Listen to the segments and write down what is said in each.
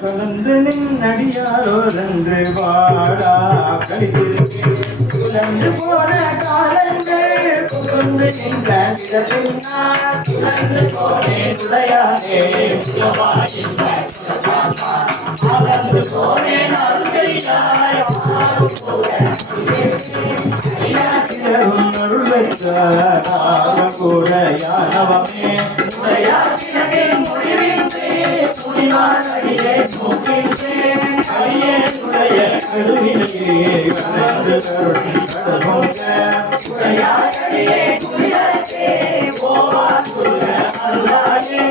கலந்து நின்னடியாரோரன்று வாடா கழித்திருக்கேன் குலந்து போன காலங்கள் புகுந்து நின்ற விதப்பின்னார் குலந்து போனேன் உடையானே அகர்ந்து போனேன் அருள்செய்தாய் அருள் பெற்றாக கூட யானவமே உடையாக்கினே முடிவின்றி அடியே உடைய கருவினையே வளர்ந்து கடமுக உடையாடியே குளிரே போவா குருக அருளாயே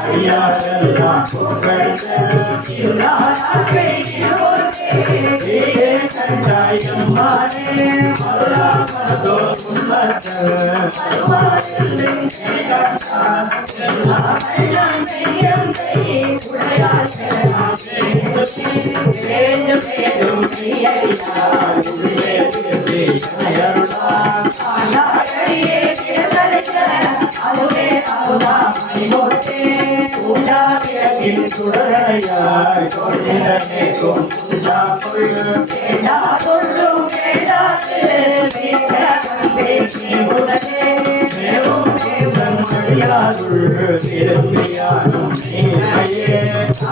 அடியாரெல்லாம் புகழ்ந்த இருளாகை இருவரே கண்டாயம் மாறே அருளாமதோ உன்மத்த அருளாயில்லை சுடலையாய் கொள்ளும் திரும்பியானும் நீரையே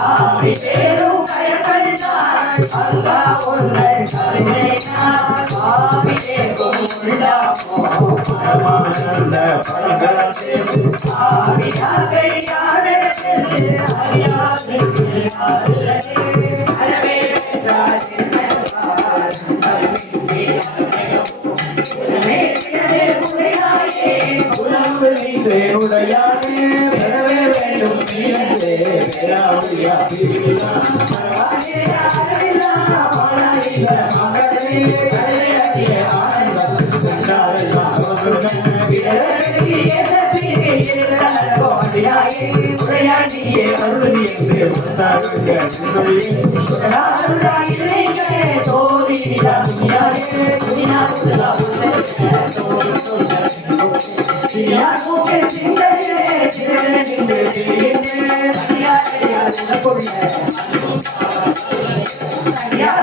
ஆவி தேரும் கயக்கண்டாய் அங்கா ஒன்றை கருணைனாய் ஆவி தேரும் உள்ளாமோ பரமானந்த பரகத்தில் ஆவியாக யாரிடத்தில் அறியாதில் அருளே அறவே பெற்றாய் உடையானே பெறவே வேண்டும் நீரே பேராவுயா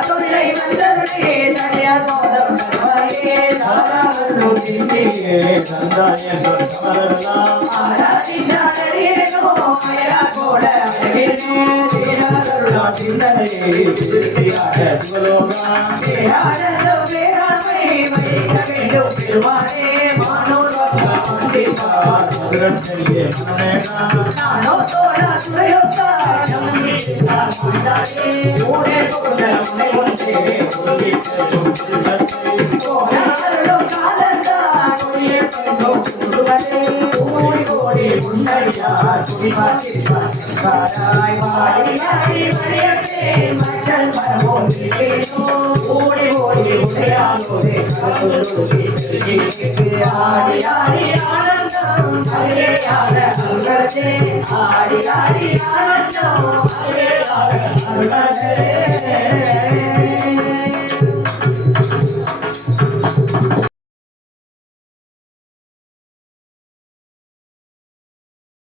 சொல்லை வந்தருளே தனியார் போதம் ஆடி ஆடி ஆனந்தம்